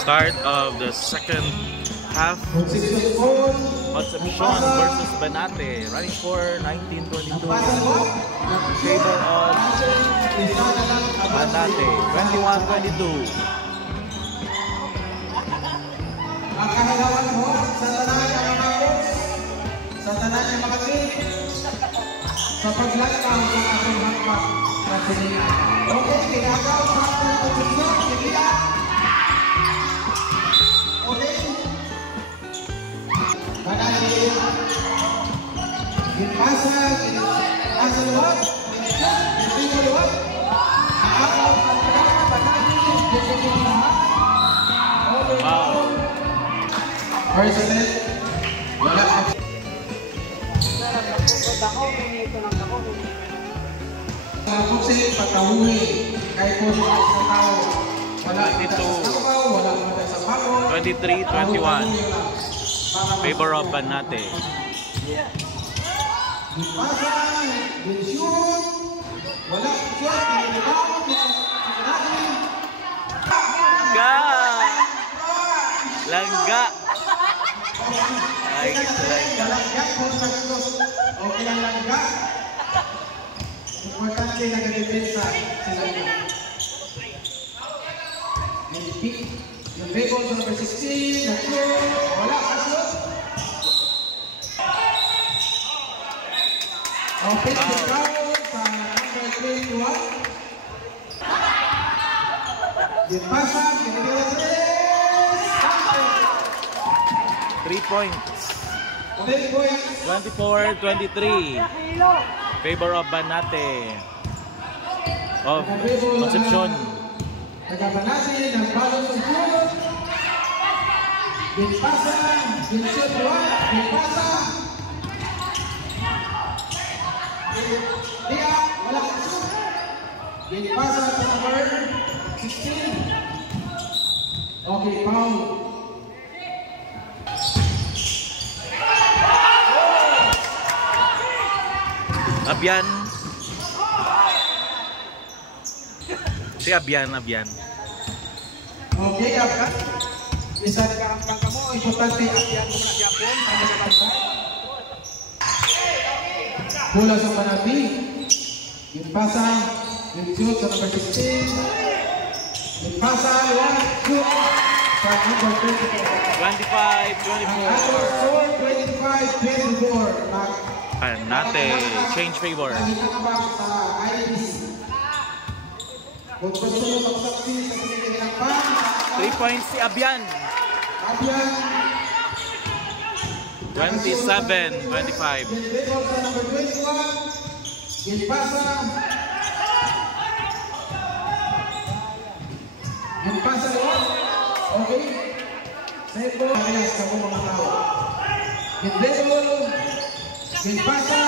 Start of the second half. Concepcion versus Banate. Running score 19-22. Favor of Banate. 21-22. Makahalawan mo sa tanan ng mga coach, sa tanan ng mga team, sa paglakaw ng atong hakbang sa sinihan. Okay, kinagaw sa atong posisyon, kinihan. Okay. Banate. Ginpasa, ginasa luwag, ginpasa luwag. Nakakaw ang pagkakaw, Banate, ginpasa. Wow. First set, wala ka. Kasi pagkahuwi, kahit po sa tao, wala ka sa sabaw, wala ka sa bago. 23-21. Favor of Banate. Pasang, shoot, wala shoot, Langga. Ay, langga. Okay lang langga. Importante na nag-depensa si langga. Yung rebound sa number 16, na-shoot, wala ka-shoot. Okay, foul sa number 21. Yung pasa, kinigil 3 points. 24-23. Favor of Banate. Of Concepcion. Nagabanate ng balon sa shoot. Ginpasa, ginshot luwag, ginpasa. Dia, wala ka shoot. Ginpasa sa number 16. Okay, foul. Abian. Si Abian. Okay, Abian. Isa ka ang mo. Importante Abian mo na Japon. Bola sa Banate. Yung pasa. Yung shoot sa number 16. Yung pasa. Yung shoot sa number 24. 25-24. Banate, change favor. 3 points si Abian. 27-25. Okay. Sebo, ayos ka mo mga tao. Ginpasa,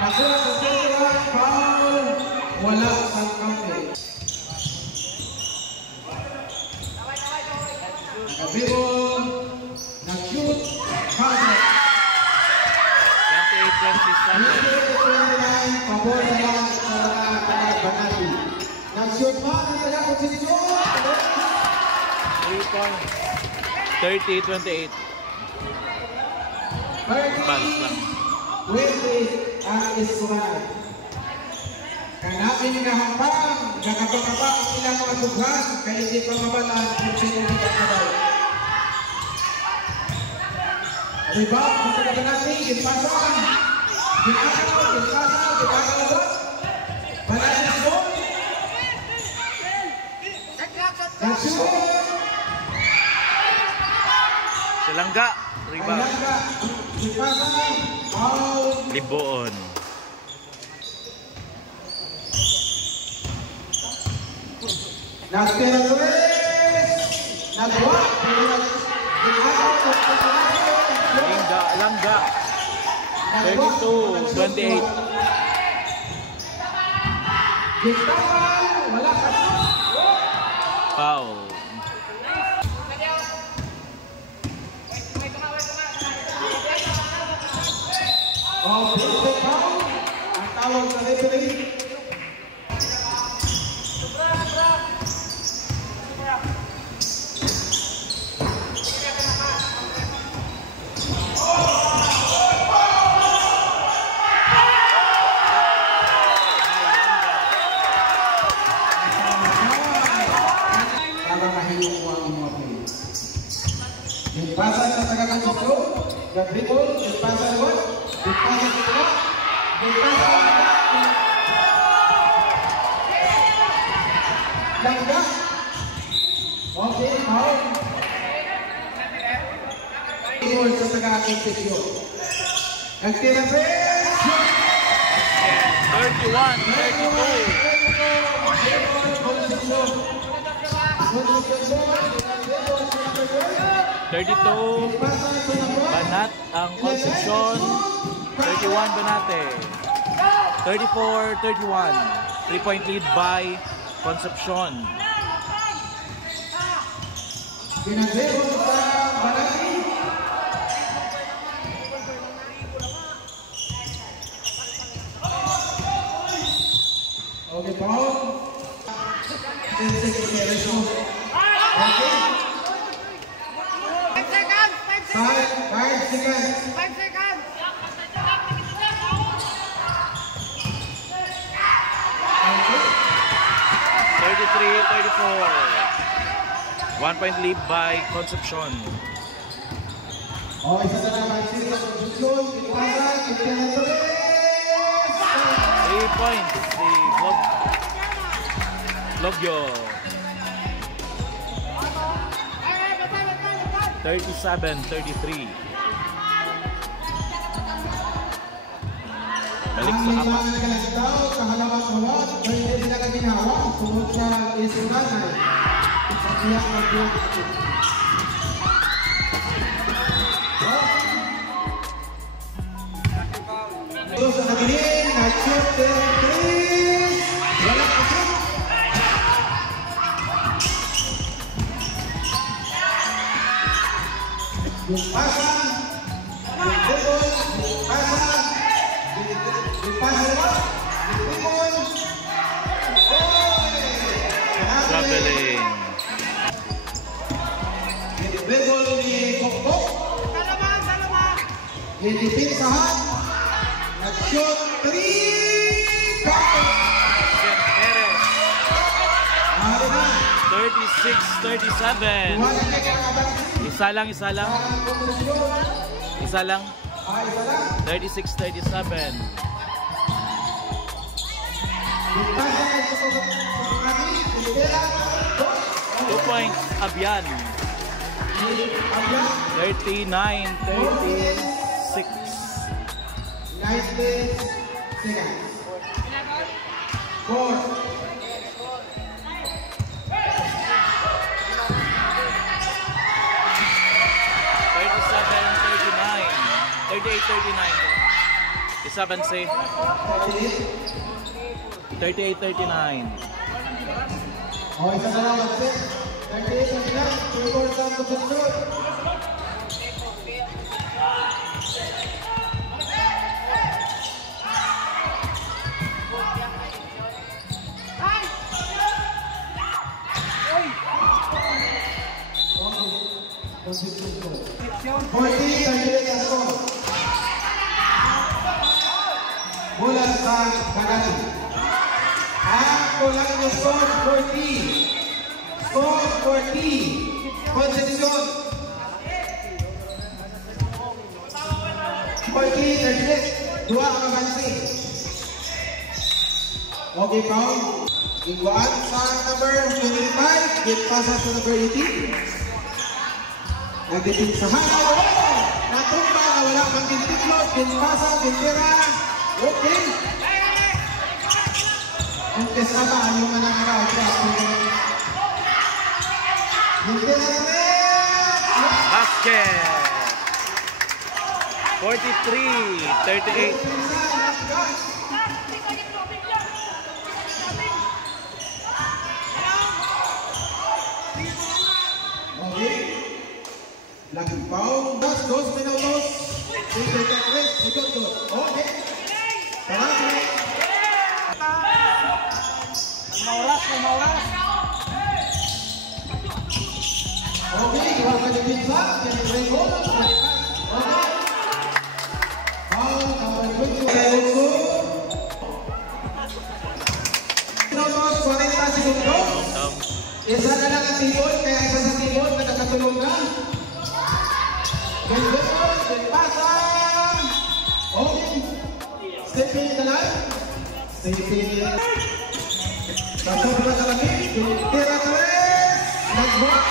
nakuha sa sentral, foul, wala sa kampi. Nakabibol, nag-shoot, foul. 28-27. Pabor naman sa Banate. Nag-shoot pa, nagtaga posisyon. 3 points. 30-28. Balance lang. 20 ang iskuhan. Kanapin nga hapang, nakapakapa ang ilang mga tugas, kaya hindi pa mabalan kung sino ang kakabay. Rebound, matagalan natin, ginpasan. Ginagaw. Banate shoot. Nag-shoot. Langga. Rebound. Liboon. Langga. 32-28. Foul. Ang tawag sa referee. yung kuha ng mga play. Yung pasa sa taga-konsepto, yung dribble, yung pasa na what? Yung pasa sa taga, yung pasa sa taga, langga. Okay, foul. Dribble sa taga-konsepto. Nagtira-press! 31-32. 32 Banat ang Concepcion, 31 Banate. 34-31. 3-point lead by Concepcion. Pinagdebo sa Banati. Okay, Paul. 10 seconds. Okay. 5 seconds. 5 seconds. 5 seconds. 33-34. 1-point lead by Concepcion. Okay, sa naman sila sa Concepcion. Pinipasa, pinipasa. 3 points si Logyo. 37-33. Balik sa apat. Ang nagkalagdaw sa halawang hawak, pwede sila kaginawa, sunod sa isunanay. Sa tiyak na buwan. Ito sa nabilin, nag-shoot 3. Walang pasok. Yung pasa, yung dribble, yung pasa, yung pasa naman, yung dribble. Traveling. Yung dribble ni Kokbok. Yung dipinsahan, nag-shoot 3. Count! Perez. Mahalo na. 36-37. Walang nagkakabang. Isa lang. Isa lang. 36-37. Yung pasa ay sa pagkakabang. 2 points, Abian. 39-36. 90 seconds. 4. 38-39. Isa banse. 38-39. Okay, isa na lang mag-set. 38 ang ilan. 2 goals ang Concepcion. Bola sa Banati. Ako lang yung score 40. Score 40. Concepcion. 40, 36. Dua ang abansi. Okay, Paul. Iguan sa number 25. Get pasa sa number 18. Nagdipinsahan. Natumba. Wala pang tinitiklot. Pinpasa. Pintira. Okay. Ang kasama yung manangaraw. Pintira namin. Basket. 43-38. Lagi Pau, 2 minutos, 33 segundos. Okay. Salamat. Mauras. Okay, iwan ka din sa Pinagregon. Okay. Pau, number 22. Minutos, 40 segundos. Isa na lang ang tibol, kaya isa sa tibol na nakatulong na. Gandun, pasang! Okay. Stepping the line. Stepping. Sa sobrang kalamig, tira ka rin. Nag-block.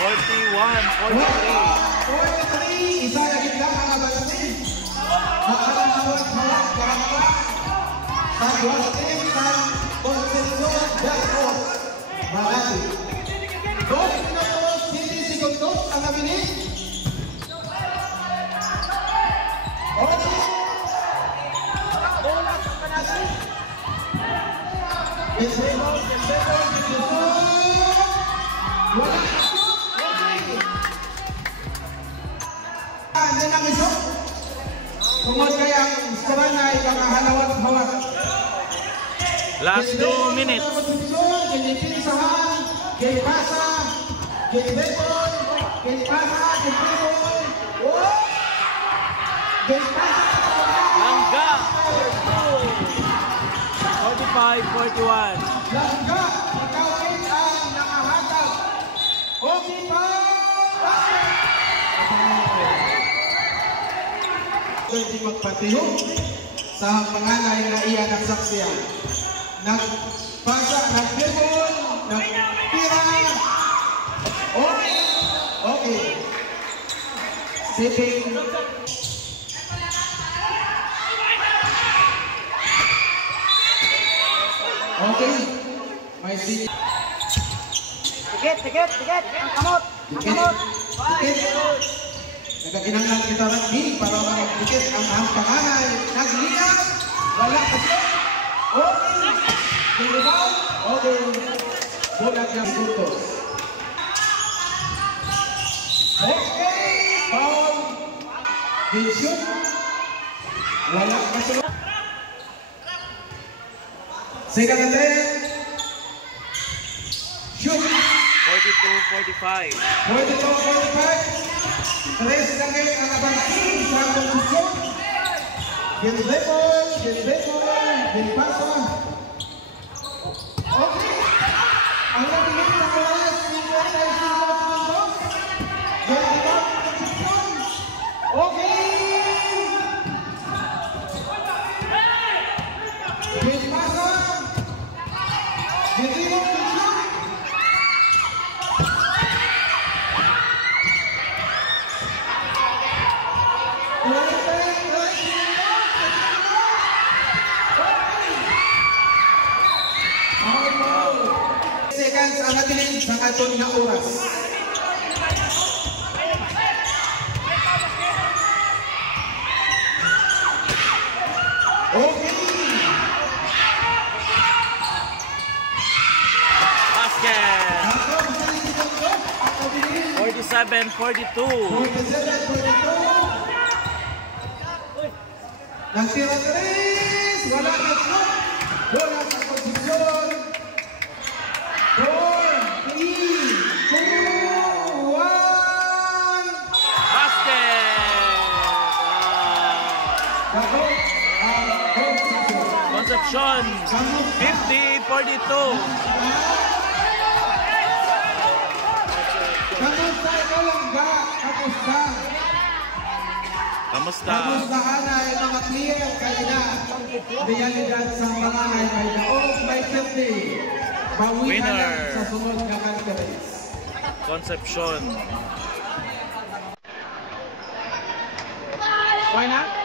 41-43. 43. Isa na gitna ang abalasin. Makalamawat-mawat, karamawat. Sa 2 sa Concepcion Jasper. Makati. 2 minutos, 7 segundos ang nabilis. Okay. Bola sa panasi. Desebol. Wala. Okay. Hindi lang iso. Tungod kaya ang saran ay kakahalawat-hawat. Last 2 minutes. Kinipinsahan, kinipasa, kinibebol, kinipasa, kinibebol. Oh! Kinipasa. Langga. 45-41. Langga, ikaw ay ang nakahatag. Okay pa! Pwede magpatihog sa panganay na iyan ang saksiyan. Nagpasa, nagbebol, nagtira. Okay. Okay. Sitting. Okay. May sitting. Tikit. Ang kamot. Tikit. Nagaginanglang kita rugby para mag-tikit ang panganay. Nagliyak. Wala kasi. Okay. Rebound. Okay. Bulat ng puntos. Okay. Foul. Shoot. Wala kasi. Second attempt. Shoot. 42-45. 42-45. Tres lagi ang abansin sa posisyon. Ginbebol, ginpasa. Okay. Ang nabilis na oras, 55 segundos. Ginbebol, posisyon. Okay. Ginpasa. Ginbebol, posisyon. Seconds ang nabilin sa aton nga oras. Okay. Basket. 47-42. 47-42. Nagtira tres. Wala na shot. Wala sa posisyon. 4, 3, 2, 1. Basket. Concepcion. 50-42. Kamusta ikaw lang ba? Kamusta? Kamusta? Kamusta anay mga clear kanina? Realidad sa mga ay may daog may 50. Bawi Winner. na lang sa sunod na conference. Concepcion. Why not?